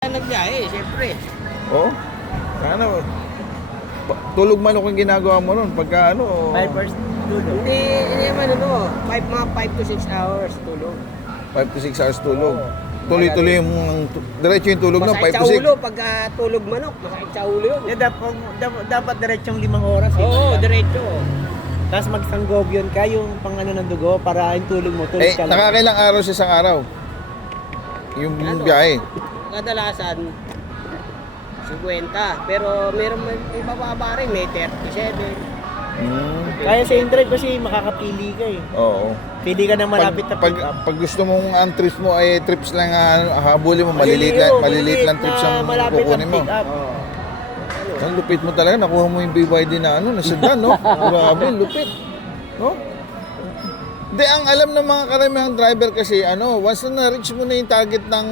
Nagbiyahe, siyempre. Oo. Ano, tulog manok ang ginagawa mo nun pagka ano. 5 hours tulog. Hindi naman mga 5 to 6 hours tulog. 5 to 6 hours tulog. Tuloy-tuloy yung diretso yung tulog no, 5 Masakit to sa 6. ulo pagka tulog manok, masakit sa ulo yun. Dapat diretsong 5 oras. Oo, diretso. Tapos magsanggobyon ka yung pang ano ng dugo para yung tulog mo. Tulog ka lang. Nakakailang araw sa isang araw? Yung Ano? biyahe. Kadalasan 50, pero meron iba pa rin, may 37. Kaya sa in-drive kasi makakapili ka eh. Oo. Pili ka ng malapit na pick up. Pag gusto mong ang trips mo ay trips lang habulin mo, maliliit lang trips ang kukunin mo. Oo. Ang lupit mo talaga, nakuha mo yung BYD na na sedan, no? Grabe, lupit. No? Hindi, ang alam ng mga karamihang driver kasi, once na na-reach mo na yung target ng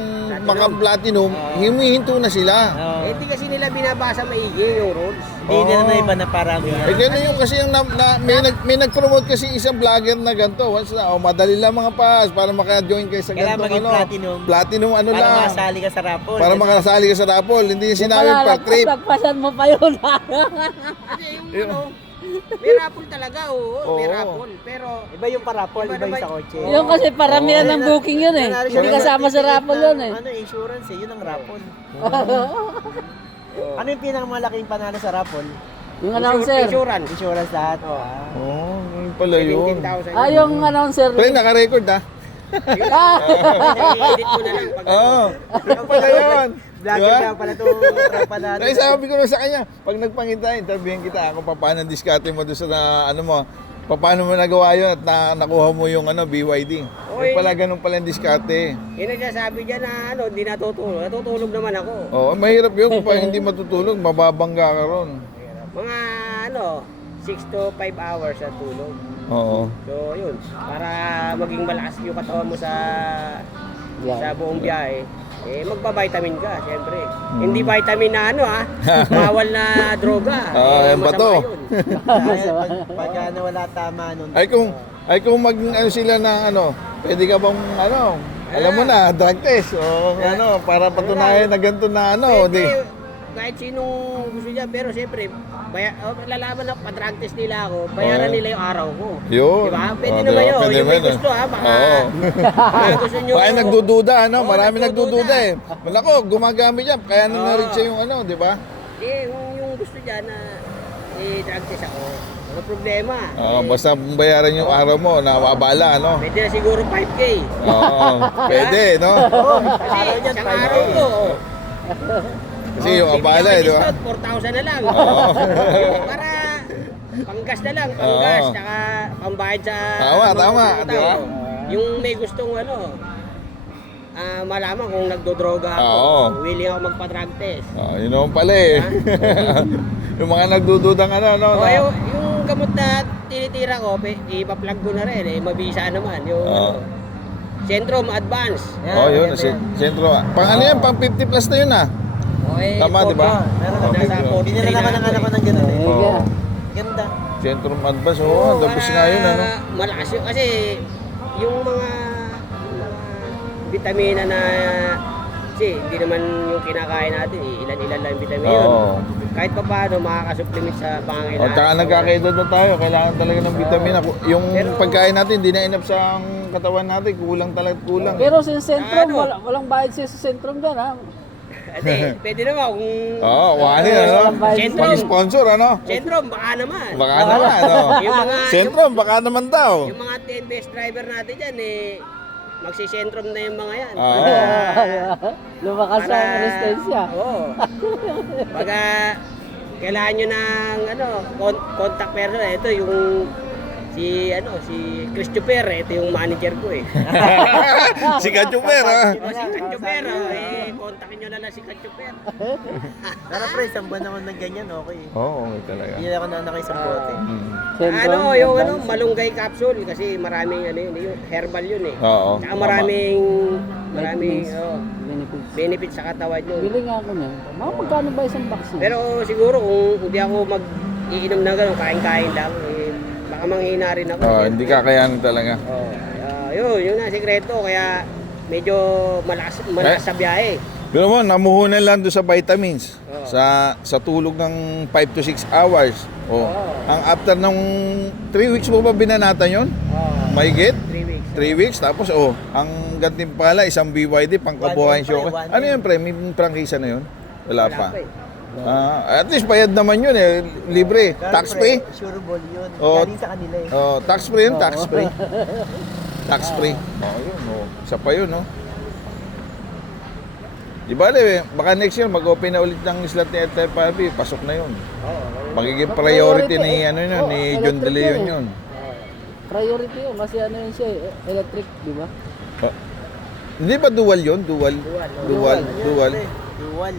Platinum, humihinto na sila. Hindi kasi nila binabasa maigi yung rules. Hindi nila na iba na parang Ganun yung kasi yung may nag-promote kasi isang vlogger na ganito. Once na, madali lang mga pass para maka-join kayo sa kailangan ganito. maging platinum. Platinum para lang. makasali ka sa rapol. Para makasali ka sa rapol. Hindi yung sinabi per trip. Pagpasan mo pa yun. Kasi yung may rapol talaga, may Oo. rapol. Pero Iba yung parapol, Iba iba yung naman- sa kotse. Yung kasi paramihan ng booking yun eh. Hindi kasama sa raffle yun eh. Ano, insurance eh, yun ang rapol. Ano yung pinakamalaking panalo sa rapol? Yung announcer. insurance. Insurance lahat. Oo, yun pala yun. 17,000. Ah, yung announcer. Pre, naka-record ha? I-edit mo na lang pag Oo. Yun pala yun. Vlogger Diba? siya pala itong tropa natin. Kaya sabi ko na sa kanya, pag nagpangita, interviewin kita ako paano ang diskarte mo doon sa paano mo nagawa yun at nakuha mo yung BYD. Yung pala ganun pala yung diskarte. Yung nagsasabi dyan na hindi natutulog. Natutulog naman ako. Oo, mahirap yun kung hindi matutulog, mababangga ka ron. Mga 6 to 5 hours na tulog. Oo. So yun, para maging malakas yung katawan mo sa buong biyahe, magpa-vitamin ka, siyempre. Hindi vitamin na bawal na droga. Yan ba to? Pagka nawala tama nun. Ay kung sila ng pwede ka bang alam mo na, drug test o para patunayan na ganito na di. Kahit sinong gusto niya, pero siyempre, lalaman na pa-drug test nila ako, bayaran nila yung araw ko. Yun. Diba? Pwede naman yun. Pwede Yung may naman. gusto baka gusto nyo. Baka nagdududa, Oo, marami nagdududa eh. nagdududa. Malako, gumagamit yan, kaya na na-reach siya yung di ba? Yung gusto niya na drug test ako, wala problema. Basta bayaran yung araw mo na mabala, Pwede na siguro 5K. Oo, pwede, no? Kasi isang araw ko. Kasi yung abala, di ba? 4,000 na lang. Para panggas na lang, Oo. tsaka pambayad sa Tama, di ba? Yung may gustong malaman kung nagdodroga ako, Oo. willing ako magpa-drug test. Yun naman pala eh. Yung mga nagdududang O, yung gamot na tinitira ko, ipa-plug ko na rin, mabisa naman. Yung Centrum Advance. Yun, sentro. Pang yan, pang 50 plus na yun Tama, di ba? Binila naman ng anak ko ng gano'n eh. Oo. Ganda. Centrum Advance, ang dabis nga yun, Malakas yun. Kasi yung mga vitamina na kasi hindi naman yung kinakain natin, ilan-ilan lang yung vitamina yun. Oo. Kahit pa paano makakasupplement sa pangangailangan. Tsaka nagkakaedad na tayo, kailangan talaga ng vitamina. Yung pagkain natin, hindi na enough sa katawan natin, kulang. Pero sa sentrum, walang bayad siya sa sentrum dyan ha. Pwede naman kung Wani Sentrum. Mag-sponsor, Centrum, baka naman. Baka naman, Yung mga Sentrum, baka naman daw. yung mga 10 best driver natin dyan magsisentrum na yung mga yan. Lumakas sa resistensya. Oo. Pagka kailangan nyo ng contact person, ito yung si Christopher, ito yung manager ko eh. Si Kachuper, Si Christopher, kontakin nyo na lang si Christopher. Pero pre, isang buwan naman ng ganyan, okay. Oo, okay talaga. Hindi ako na nakaisang bote. Yung malunggay capsule kasi maraming yung herbal yun eh. Oo. Tsaka maraming Benefits. benefits sa katawan nyo. Bili nga ako niyan. Magkano ba isang box niya? Pero siguro kung hindi ako mag-iinom na gano'n, kain-kain lang, baka manghina rin ako. Hindi kakayanin talaga. Yun na sikreto, kaya medyo malakas sa biyahe. Pero mo, namuhunan lang doon sa vitamins. Oo. Sa tulog ng 5 to 6 hours. Oh. Oo. Ang after ng 3 weeks mo ba binanatan yon? Mahigit? 3 weeks. 3 weeks, tapos ang gantimpala, isang BYD, pangkabuhayan siya. Ano yun, pre? May prangkisa na yun? Wala pa. At least bayad naman yun eh. Libre. Tax free. Sure ball yun. Oo. Galing sa kanila eh. Oh, tax free yun, tax free. Tax free. Oh, yun. Oh. Isa pa yun, no? Di ba, baka next year mag-open na ulit ng slot ni FTFRB, pasok na yun. Magiging priority ni ano yun, ni John De Leon yun. Priority yun kasi ano yun siya, electric, di ba? Oh. Hindi ba dual yun? Dual. Dual.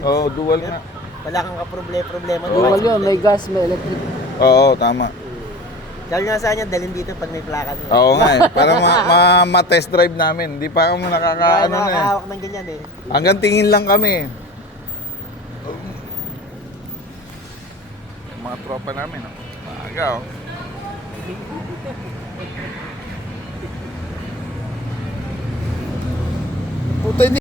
Oh, dual nga. Wala kang problema. Dual yun, may gas, may electric. Oo, tama. Sabi nga sa kanya, dalhin dito pag may plaka niya. Oo nga eh. Para ma-test drive namin. Hindi pa kami nakakaano na eh. Nakakahawak ng ganyan eh. Hanggang tingin lang kami. Yung mga tropa namin, oh. Maaga, oh. Puta, hindi